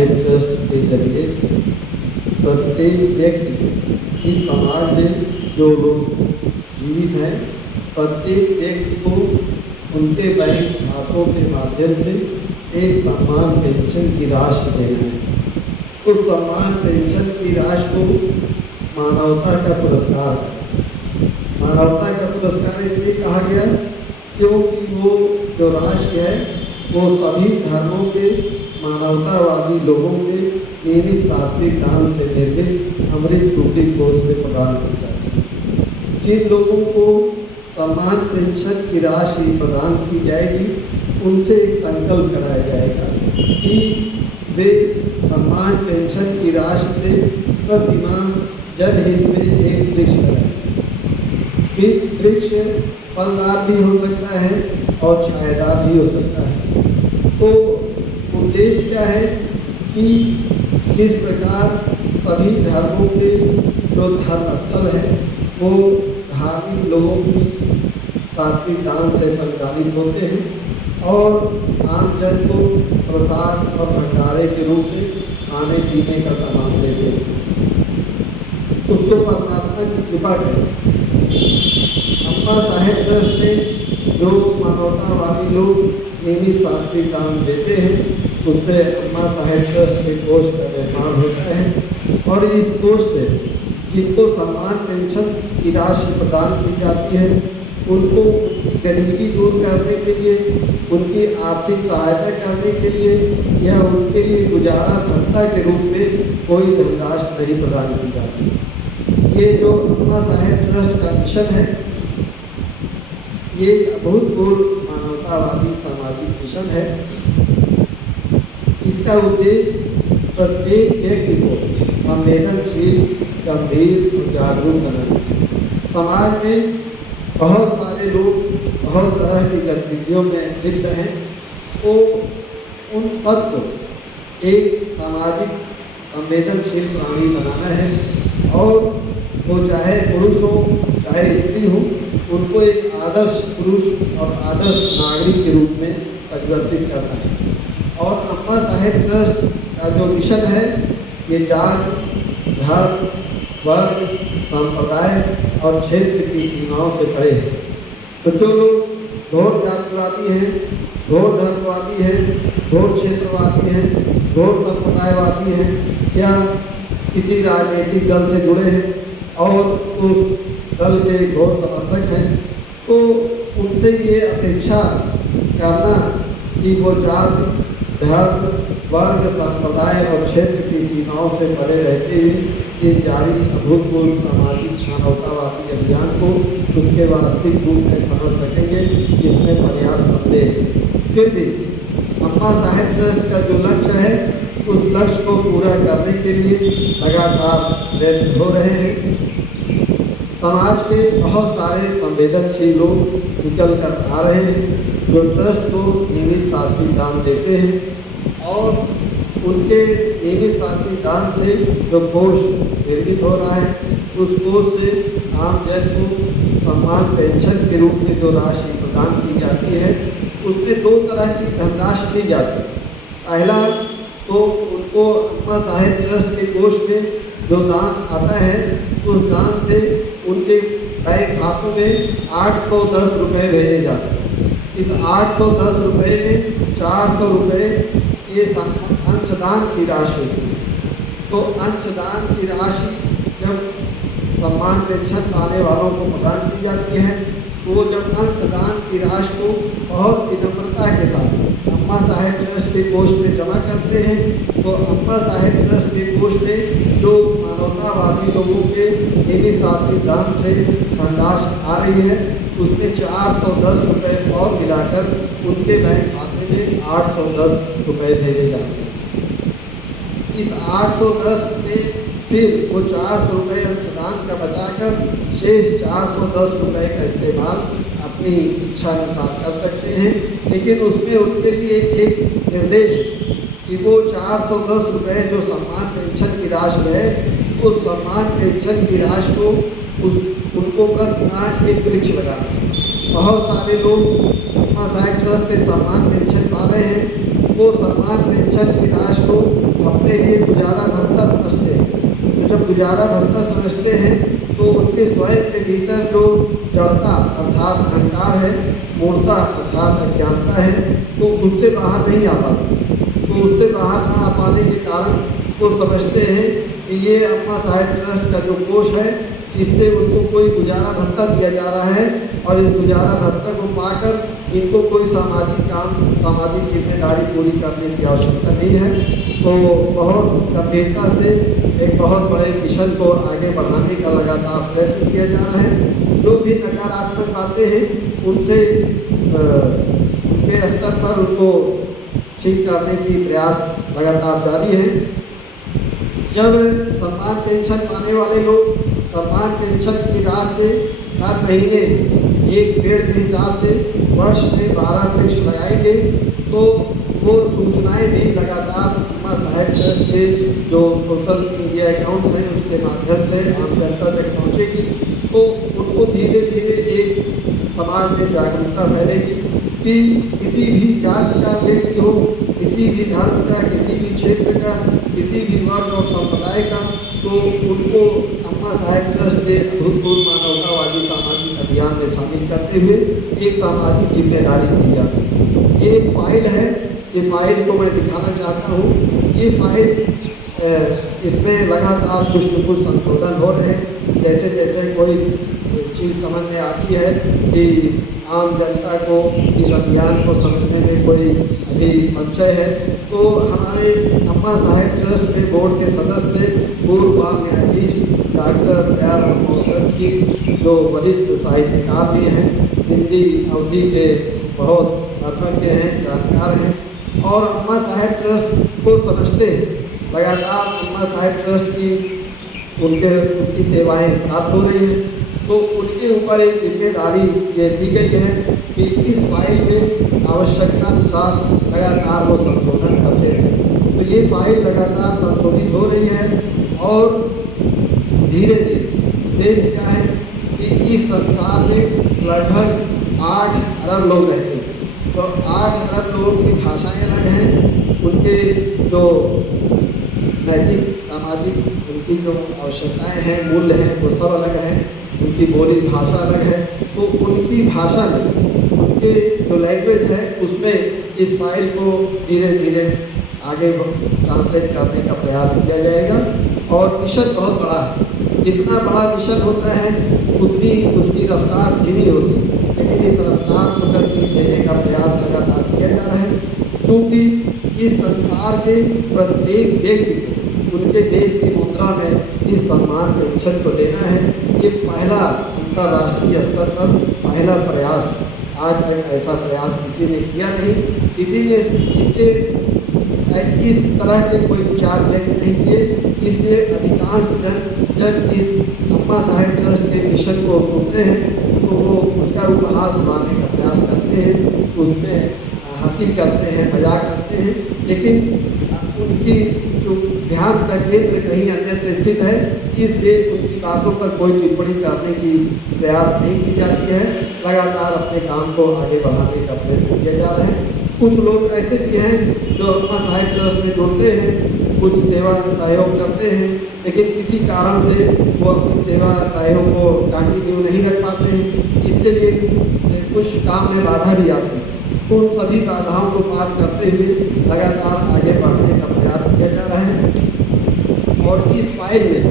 Sahib trust के जरिए प्रत्येक व्यक्ति इस समाज में जो लोग जीवित हैं, प्रत्येक व्यक्ति को उनके बैंक खातों के माध्यम से एक सम्मान पेंशन की राशि देना है। उस सम्मान पेंशन की राशि को मानवता का पुरस्कार है। मानवता का पुरस्कार इसलिए कहा गया क्योंकि वो जो राशि है वो सभी धर्मों के मानवतावादी लोगों के नियमित सात्विक दान से निर्मित अमृत रूपी कोष से प्रदान की जाती है। जिन लोगों को सम्मान पेंशन की राशि प्रदान की जाएगी उनसे एक संकल्प कराया जाएगा कि वे सम्मान पेंशन की राशि से प्रति माह जनहित में एक वृक्ष लगाएंगे। वृक्ष फलदार भी हो सकता है और छायादार भी हो सकता है। तो उद्देश्य क्या है कि किस प्रकार सभी धर्मों के जो धर्म स्थल है वो धार्मिक लोगों की सात्विक दान से संचालित होते हैं और आम जन को प्रसाद और भंडारे के रूप में खाने पीने का सामान देते हैं। उसको परमात्मा की कृपा करें। अम्मा साहिब ट्रस्ट में जो मानवतावादी लोग नियमित सात्विक दान देते हैं उससे अम्मा साहिब ट्रस्ट के कोष का निर्माण होता है और इस कोष से जिनको सम्मान पेंशन की राशि प्रदान की जाती है उनको गरीबी दूर करने के लिए, उनकी आर्थिक सहायता करने के लिए या उनके लिए गुजारा भत्ता के रूप में कोई धनराशि नहीं प्रदान की जाती। ये जो अम्मा साहिब ट्रस्ट का मिशन है ये अभूतपूर्व मानवतावादी सामाजिक मिशन है। इसका उद्देश्य प्रत्येक व्यक्ति को संवेदनशील, गंभीर और जागरूक बनाना है। समाज में बहुत सारे लोग बहुत तरह की गतिविधियों में लिप्त हैं, तो उन सबको एक सामाजिक संवेदनशील प्राणी बनाना है और वो चाहे पुरुष हो चाहे स्त्री हो उनको एक आदर्श पुरुष और आदर्श नागरिक के रूप में परिवर्तित करना है। और अम्मा साहिब ट्रस्ट का जो मिशन है ये जात, धर्म, वर्ग, संप्रदाय और क्षेत्र की सीमाओं से परे है। तो जो लोग घोर जातिवादी हैं, घोर धर्मवादी हैं, घोर क्षेत्रवादी हैं, घोर संप्रदायवादी हैं या किसी राजनीतिक दल से जुड़े हैं और उस दल के घोर समर्थक हैं, तो उनसे ये अपेक्षा करना कि वो जाति, धर्म, वर्ग, संप्रदाय और क्षेत्र की सीमाओं से परे रहते हुए इस जारी अभूतपूर्व सामाजिक मानवतावादी अभियान को उसके वास्तविक रूप में समझ सकेंगे, इसमें पर्याप्त संदेह है। फिर भी अम्मा साहिब ट्रस्ट का जो लक्ष्य है उस लक्ष्य को पूरा करने के लिए लगातार प्रयत्न हो रहे हैं। समाज के बहुत सारे संवेदनशील लोग निकल कर आ रहे हैं जो ट्रस्ट को नियमित सात्विक दान देते हैं और उनके नियमित सात्विक दान से जो कोष निर्मित हो रहा है उस कोष से आम जन को सम्मान पेंशन के रूप में जो राशि प्रदान की जाती है उसमें दो तरह की धनराशि दी जाती है। पहला तो उनको अम्मा साहिब ट्रस्ट के कोष में जो दान आता है उस दान से उनके बैंक खातों में 810 रुपये भेजे जाते हैं। इस 810 रुपये में 400 रुपये ये अंशदान की राशि होती है। तो अंशदान की राशि जब सम्मान पेंशन पाने वालों को प्रदान की जाती है तो वो जब अंशदान की राशि को बहुत विनम्रता के साथ अम्मा साहिब ट्रस्ट के कोष में जमा करते हैं तो अम्मा साहिब ट्रस्ट के कोष में जो मानवतावादी लोगों के नियमित सात्विक दान से धनराशि आ रही है उसमें 410 रुपये और मिलाकर उनके बैंक खाते में 810 रुपये भेजे जाते हैं। इस 810 में फिर वो 400 रुपये अंशदान का बचाकर शेष 410 रुपये का इस्तेमाल अपनी इच्छा अनुसार कर सकते हैं, लेकिन उसमें उनके लिए एक निर्देश कि वो 410 रुपये जो सम्मान पेंशन की राशि है उस सम्मान पेंशन की राशि को उनको प्रतिमाह एक वृक्ष लगाना। बहुत सारे लोग अम्मा साहिब ट्रस्ट से सम्मान पेंशन पा रहे हैं वो सम्मान पेंशन की राश को अपने लिए गुजारा भत्ता समझते हैं। तो जब गुजारा भत्ता समझते हैं तो उनके स्वयं के भीतर जो जड़ता अर्थात अहंकार है, मूर्ता अर्थात अज्ञानता है, तो उससे बाहर नहीं आ पाते। तो उससे बाहर ना आ पाने के कारण वो समझते हैं कि ये अम्मा साहेब ट्रस्ट का जो कोष है, इससे उनको कोई गुजारा भत्ता दिया जा रहा है और इस गुजारा भत्ता को पाकर इनको कोई सामाजिक काम, सामाजिक जिम्मेदारी पूरी करने की आवश्यकता नहीं है। तो बहुत गंभीरता से एक बहुत बड़े मिशन को आगे बढ़ाने का लगातार प्रयत्न किया जा रहा है। जो भी नकारात्मक बातें हैं उनसे उनके स्तर पर उनको ठीक करने की प्रयास लगातार जारी है। जब सम्मान पेंशन पाने वाले लोग सम्मान पेंशन की राशि से हर महीने एक पेड़ के हिसाब से वर्ष में 12 वृक्ष लगाएंगे तो वो सूचनाएं भी लगातार अम्मा साहेब ट्रस्ट के जो सोशल मीडिया अकाउंट्स हैं उसके माध्यम से आम जनता तक पहुँचेगी। तो उनको धीरे धीरे एक समाज में जागरूकता फैलेगी कि किसी भी जाति का व्यक्ति हो, किसी भी धर्म का, किसी भी क्षेत्र का, किसी भी वर्ग और संप्रदाय का, तो उनको अम्मा साहेब ट्रस्ट के अभूतपूर्व मानवतावादी सामाजिक अभियान में शामिल करते हुए एक सामाजिक जिम्मेदारी दी जाती है। ये एक फाइल है, ये फाइल को मैं दिखाना चाहता हूँ। ये फाइल इसमें लगातार कुछ न कुछ संशोधन हो रहे हैं। जैसे जैसे कोई चीज़ समझ में आती है कि आम जनता को इस अभियान को समझने में कोई अभी संशय है, तो हमारे अम्मा साहेब ट्रस्ट के बोर्ड के सदस्य पूर्व बाल न्यायाधीश डॉक्टर दयाराम मोहम्मद की जो वरिष्ठ साहित्यकार भी हैं, हिंदी अवधि के बहुत अनुभवज्ञ हैं, जानकार हैं और अम्मा साहेब ट्रस्ट को समझते हैं। लगातार अम्मा साहेब ट्रस्ट की उनकी सेवाएं प्राप्त हो रही हैं। तो उनके ऊपर एक जिम्मेदारी ये दी गई है कि इस फाइल में आवश्यकता अनुसार लगातार वो संशोधन करते हैं। तो ये फाइल लगातार संशोधित हो रही है और धीरे धीरे देश क्या है कि इस संसार में लगभग 8 अरब लोग रहते हैं। तो 8 अरब लोगों की भाषाएँ अलग हैं, उनके जो नैतिक सामाजिक उनकी जो आवश्यकताएँ हैं, मूल्य हैं, वो सब अलग हैं, उनकी बोली भाषा अलग है। तो उनकी भाषा में उनके जो लैंग्वेज है उसमें इस फाइल को धीरे धीरे आगे ट्रांसलेट करने का प्रयास किया जाएगा। और मिशन बहुत बड़ा है, जितना बड़ा मिशन होता है उतनी उसकी रफ्तार धीमी होती है, लेकिन इस रफ्तार को गति देने का प्रयास लगातार किया जा रहा है। क्योंकि इस संसार के प्रत्येक व्यक्ति उनके देश की मुद्रा में इस सम्मान पेंशन को देना है। ये पहला अंतर्राष्ट्रीय स्तर पर पहला प्रयास है। आज तक ऐसा प्रयास किसी ने किया नहीं, किसी ने इस तरह के कोई विचार व्यक्त नहीं किए। इसलिए अधिकांश जन जब इस अम्मा साहेब ट्रस्ट के मिशन को सुनते हैं तो वो उसका उपहास उड़ाने का प्रयास करते हैं, उसमें हंसी करते हैं, मजाक करते हैं, लेकिन उनकी जो ध्यान का केंद्र कहीं अन्यत्र स्थित है, इसलिए उनकी बातों पर कोई टिप्पणी करने की प्रयास नहीं की जाती है। लगातार अपने काम को आगे बढ़ाने का प्रयत्न किया जा रहा है। कुछ लोग ऐसे भी हैं जो अम्मा साहेब ट्रस्ट में जुड़ते हैं, कुछ सेवा सहयोग करते हैं, लेकिन किसी कारण से वो अपनी सेवा सहयोग को कंटिन्यू नहीं रख पाते हैं। इससे लिए कुछ काम में बाधा भी आती है। उन सभी बाधाओं को पार करते हुए लगातार आगे बढ़ने का प्रयास किया जा रहा है। और इस फाइल में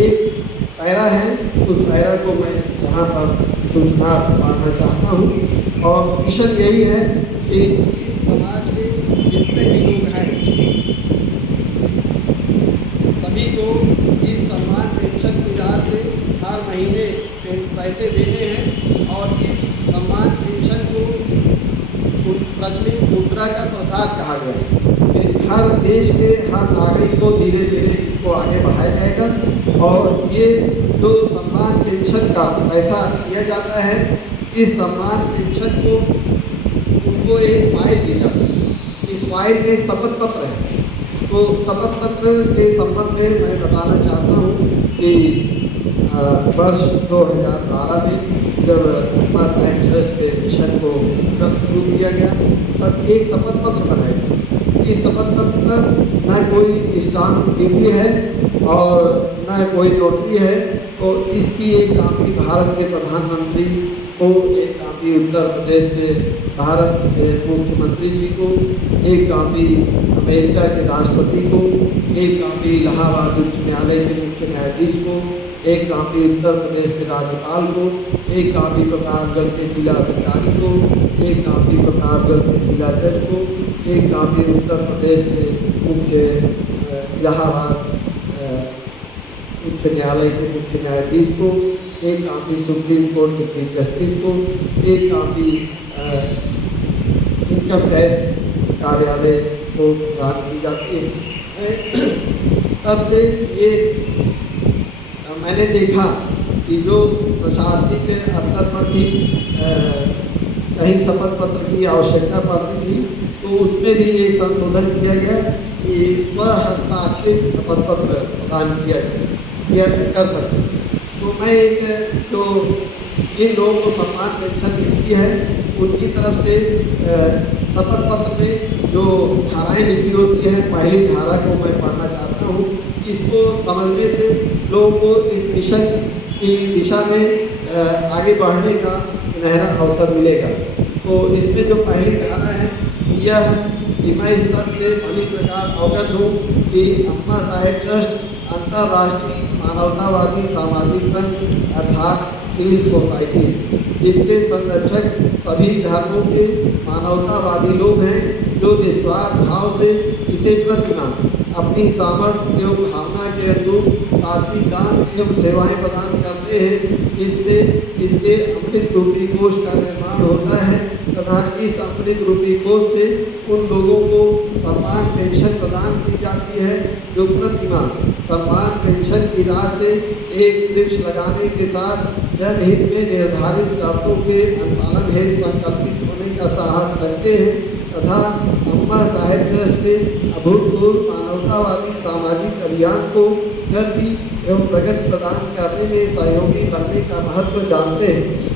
एक पैरा है, उस पैरा को मैं यहाँ पर सूचना पढ़ना चाहता हूँ। और मिशन यही है कि इस समाज के जितने भी लोग हैं सभी को इस सम्मान पेंशन की राशि से हर महीने पैसे देने हैं और इस सम्मान पेंशन को प्रचलित मुद्रा का प्रसार कहा गया है। हर देश के हर नागरिक को धीरे धीरे इसको आगे बढ़ाया जाएगा। और ये जो सम्मान पेंशन का पैसा दिया जाता है, इस सम्मान पेंशन को उनको एक फाइल दी जाती है। इस फाइल में एक शपथ पत्र है। तो शपथ पत्र के संबंध में मैं बताना चाहता हूँ कि वर्ष 2012 में जब अम्मा साहिब ट्रस्ट के मिशन को तब शुरू किया गया, तब एक शपथ पत्र बनाया गया। इस शपथ पत्र पर न कोई स्टाम्प ड्यूटी है और न कोई नोटरी है, तो इसकी एक कापी भारत के प्रधानमंत्री को, एक कापी उत्तर प्रदेश के भारत के मुख्यमंत्री जी को, एक कापी अमेरिका के राष्ट्रपति को, एक कापी इलाहाबाद उच्च न्यायालय के मुख्य न्यायाधीश को, एक कापी उत्तर प्रदेश के राज्यपाल को, एक कापी प्रतापगढ़ के जिला अधिकारी को, एक कापी प्रतापगढ़ के जिला जज को, एक कापी उत्तर प्रदेश के मुख्य इलाहाबाद उच्च न्यायालय के मुख्य न्यायाधीश को, एक कापी सुप्रीम कोर्ट के चीफ जस्टिस को, एक कापी इनकम टैक्स कार्यालय को प्रदान की जाती है। तब से ये मैंने देखा कि जो प्रशासनिक स्तर पर भी कहीं शपथ पत्र की आवश्यकता पड़ती थी, तो उसमें भी एक संशोधन किया गया कि स्व हस्ताक्षरित शपथ पत्र प्रदान किया कर सकते। तो मैं एक जो जिन लोगों को सम्मान पेंशन मिलती है उनकी तरफ से शपथ पत्र में जो धाराएं लिखी होती हैं, पहली धारा को मैं पढ़ना चाहता हूँ। इसको समझने से लोगों को इस मिशन की दिशा में आगे बढ़ने का सुनहरा अवसर मिलेगा। तो इसमें जो पहली धारा है यह कि मैं इस तरह से भली प्रकार अवगत हूँ कि अम्मा साहिब ट्रस्ट अंतर्राष्ट्रीय मानवतावादी सामाजिक संघ अर्थात सिविल सोसाइटी है। इसके संरक्षक सभी धर्मों के मानवतावादी लोग हैं जो निस्वार्थ भाव से इसे प्रतिमा अपनी सामर्थ्य एवं भावना के अनुरूप सात्विक दान एवं सेवाएं प्रदान करते हैं। इससे इसके अमृत रूपी कोष का निर्माण होता है तथा इस अमृत रूपी कोष से उन लोगों को सम्मान पेंशन प्रदान की जाती है जो प्रतिमा सम्मान पेंशन की राशि से एक वृक्ष लगाने के साथ जनहित में निर्धारित शर्तों के अनुपालन हेतु संकल्पित होने का साहस रखते हैं तथा अम्मा साहिब ट्रस्ट के अभूतपूर्व मानवतावादी सामाजिक अभियान को गति एवं प्रगति प्रदान करने में सहयोगी बनने का महत्व जानते हैं।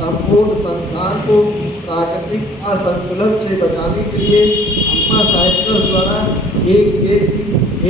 संपूर्ण संसार को प्राकृतिक असंतुलन से बचाने के लिए अम्मा साहिब ट्रस्ट द्वारा एक व्यक्ति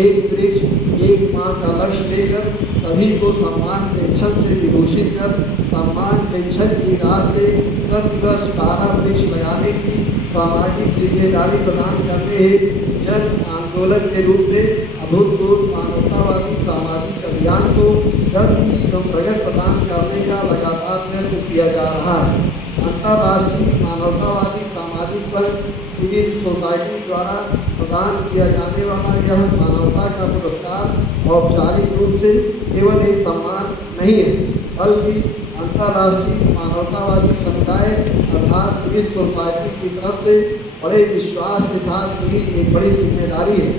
एक वृक्ष एक माँ का लक्ष्य लेकर सभी को सम्मान पेंशन से विभूषित कर सम्मान पेंशन की राशि से प्रतिवर्ष 12 वृक्ष लगाने की सामाजिक जिम्मेदारी प्रदान करने हेतु जन आंदोलन के रूप में अभूतपूर्व मानवतावादी सामाजिक अभियान को गति एवं प्रगति प्रदान करने का लगातार प्रयत्न किया जा रहा है। अंतर्राष्ट्रीय मानवतावादी सामाजिक संघ सिविल सोसाइटी द्वारा प्रदान किया जाने वाला यह मानवता का पुरस्कार औपचारिक रूप से केवल एक सम्मान नहीं है बल्कि अंतर्राष्ट्रीय मानवतावादी समुदाय अर्थात सिविल सोसाइटी की तरफ से बड़े विश्वास के साथ मिली एक बड़ी जिम्मेदारी है।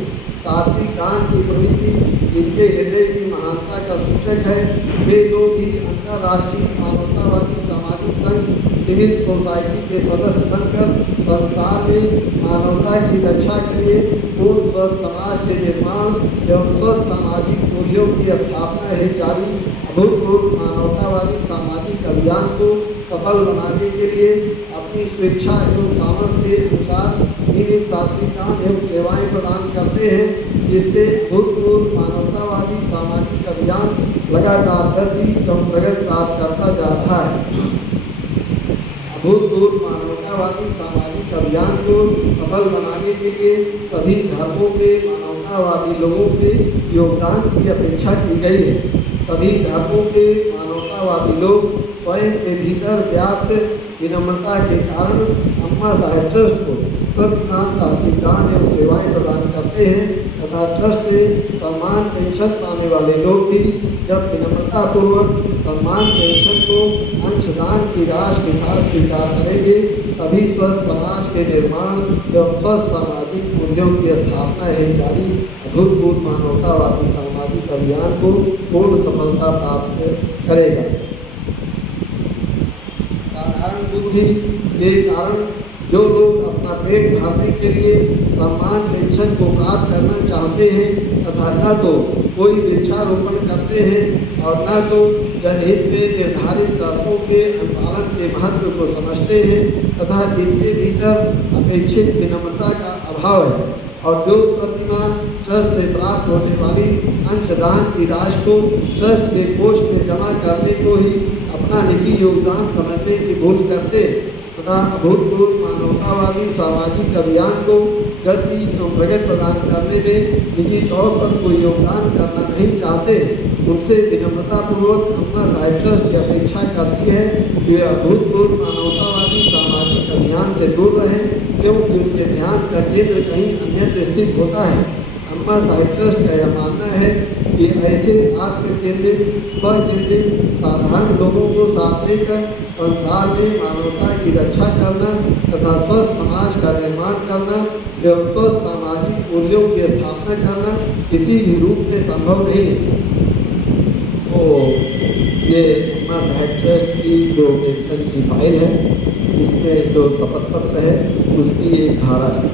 सात्विक दान की प्रवृत्ति इनके हृदय की महानता का सूचक है। वे लोग ही अंतर्राष्ट्रीय मानवतावादी सामाजिक संघ सिविल सोसाइटी के सदस्य बनकर संसार में मानवता की रक्षा के लिए पूर्ण स्वस्थ समाज के निर्माण एवं स्वस्थ सामाजिक मूल्यों की स्थापना हेतु जारी अभूतपूर्व मानवतावादी सामाजिक अभियान को सफल बनाने के लिए अपनी स्वेच्छा एवं सामर्थ्य के अनुसार विविध सात्विक दान एवं सेवाएं प्रदान करते हैं, जिससे अभूतपूर्व मानवतावादी सामाजिक अभियान लगातार गति एवं प्रगति प्राप्त करता जा रहा है। अभूतपूर्व मानवतावादी सामाजिक अभियान को सफल बनाने के लिए सभी धर्मों के मानवतावादी लोगों के योगदान की अपेक्षा की गई है। सभी धर्मों के मानवतावादी लोग स्वयं के भीतर व्याप्त विनम्रता के कारण अम्मा साहिब ट्रस्ट को प्रतिमाह सात्विक दान एवं सेवाएं प्रदान करते हैं तथा ट्रस्ट से सम्मान पेंशन पाने वाले लोग भी जब विनम्रतापूर्वक सम्मान पेंशन को अंशदान की राशि के साथ स्वीकार करेंगे तभी स्वस्थ समाज के निर्माण एवं स्वस्थ सामाजिक मूल्यों की स्थापना हेतु जारी अभूतपूर्व मानवतावादी सामाजिक अभियान को पूर्ण सफलता प्राप्त करेगा। साधारण बुद्धि के कारण जो लोग अपना पेट भरने के लिए सम्मान पेंशन को प्राप्त करना चाहते हैं तथा न तो कोई वृक्षारोपण करते हैं और न तो जनहित में निर्धारित शर्तों के अनुपालन के महत्व को समझते हैं तथा जिनके भीतर अपेक्षित विनम्रता का अभाव है और जो प्रतिमा ट्रस्ट से प्राप्त होने वाली अंशदान की राशि को ट्रस्ट के कोष में जमा करने को ही अपना निजी योगदान समझने की भूल करते तथा अभूतपूर्व मानवतावादी सामाजिक अभियान को गति एवं प्रगति प्रदान करने में निजी तौर पर कोई योगदान करना नहीं चाहते, उनसे विनम्रतापूर्वक अम्मा साहिब ट्रस्ट की अपेक्षा करती है कि वे अभूतपूर्व मानवतावादी सामाजिक अभियान से दूर रहें क्योंकि उनके ध्यान का केंद्र कहीं अन्यत्र स्थित होता है। अम्मा साहिब ट्रस्ट का यह मानना है कि ऐसे आत्म केंद्रित स्व केंद्रित साधारण लोगों को साथ लेकर संसार में मानवता की रक्षा करना तथा स्वस्थ समाज का निर्माण करना एवं स्वस्थ सामाजिक मूल्यों की स्थापना करना किसी भी रूप में संभव नहीं है। तो ये अम्मा साहिब ट्रस्ट की जो पेंशन की फाइल है, इसमें जो शपथ पत्र है उसकी एक धारा है।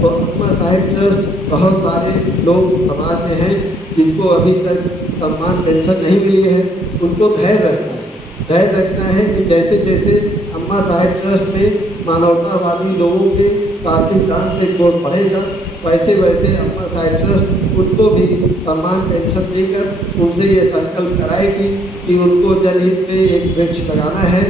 तो अम्मा साहिब ट्रस्ट बहुत सारे लोग समाज में हैं जिनको अभी तक सम्मान पेंशन नहीं मिली है, उनको धैर्य रखना है कि जैसे जैसे अम्मा साहिब ट्रस्ट में मानवतावादी लोगों के सात्विक दान से कोष बढ़ेगा वैसे वैसे अम्मा साहिब ट्रस्ट उनको भी सम्मान पेंशन देकर उनसे ये संकल्प कराएगी कि उनको जनहित में एक वृक्ष लगाना है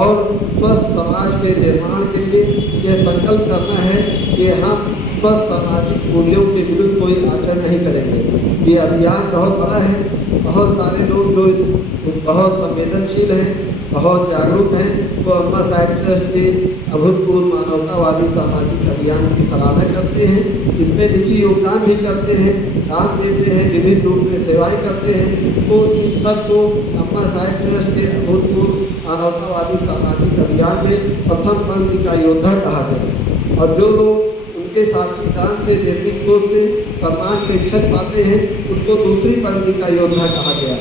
और स्वस्थ समाज के निर्माण के लिए ये संकल्प करना है कि हम स्वस्थ सामाजिक मूल्यों के विरुद्ध कोई आचरण नहीं करेंगे। ये अभियान बहुत बड़ा है, बहुत सारे लोग जो बहुत संवेदनशील हैं, बहुत जागरूक हैं, वो अम्मा साहिब ट्रस्ट के अभूतपूर्व मानवतावादी सामाजिक अभियान की सराहना करते हैं, इसमें निजी योगदान भी करते हैं, दान देते हैं, विभिन्न रूप में सेवाएं करते हैं। तो इन सबको अम्मा साहिब ट्रस्ट के अभूतपूर्व मानवतावादी सामाजिक अभियान में प्रथम पंक्ति का योद्धा कहा गया और जो लोग उनके सात्विक दान से निर्मित कोष से सम्मान पेंशन पाते हैं उनको दूसरी पंक्ति का योद्धा कहा गया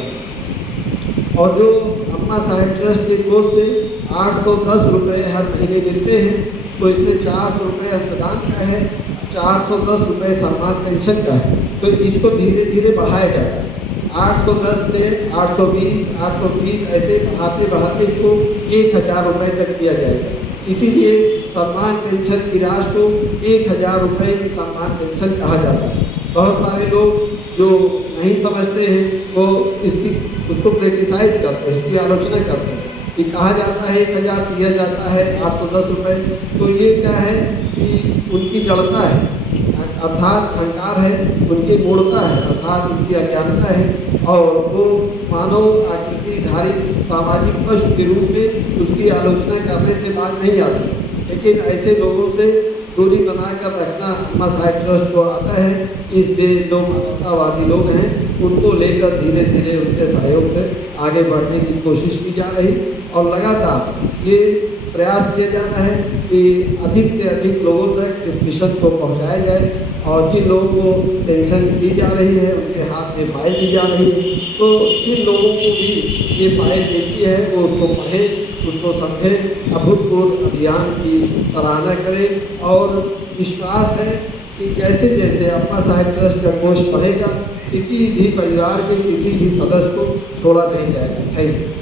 और जो अम्मा साहिब ट्रस्ट के कोष से 810 रुपये हर महीने मिलते हैं तो इसमें 400 रुपये अंशदान का है, 410 रुपये सम्मान पेंशन का है। तो इसको धीरे धीरे बढ़ाया जाता है, 810 से 820, 830 ऐसे बढ़ाते इसको 1000 रुपये तक किया जाएगा। इसीलिए सम्मान पेंशन की राशि को 1000 रुपये की सम्मान पेंशन कहा जाता है। बहुत सारे लोग जो नहीं समझते हैं वो उसको क्रिटिसाइज करते हैं, उसकी आलोचना करते हैं कि कहा जाता है 1000 दिया जाता है 810 रुपये। तो ये क्या है कि उनकी जड़ता है, अर्थात अहंकार है, उनकी मूढ़ता है, अर्थात उनकी अज्ञानता है और वो मानव आकृतिधारी सामाजिक कष्ट के रूप में उसकी आलोचना करने से बात नहीं आती। लेकिन ऐसे लोगों से दूरी बनाकर रखना अम्मा साहिब ट्रस्ट को आता है, इसलिए जो मानवतावादी लोग हैं उनको लेकर धीरे धीरे उनके सहयोग से आगे बढ़ने की कोशिश की जा रही और लगातार ये प्रयास किया जाता है कि अधिक से अधिक लोगों तक इस मिशन को पहुंचाया जाए और जिन लोगों को पेंशन दी जा रही है उनके हाथ में फाइल दी जा रही है तो जिन लोगों को भी ये फाइल मिलती है वो उसको पढ़ें, उसको समझें, अभूतपूर्व अभियान की सराहना करें और विश्वास है कि जैसे जैसे अम्मा साहिब ट्रस्ट का कोष बढ़ेगा किसी भी परिवार के किसी भी सदस्य को छोड़ा नहीं जाएगा। Thank you.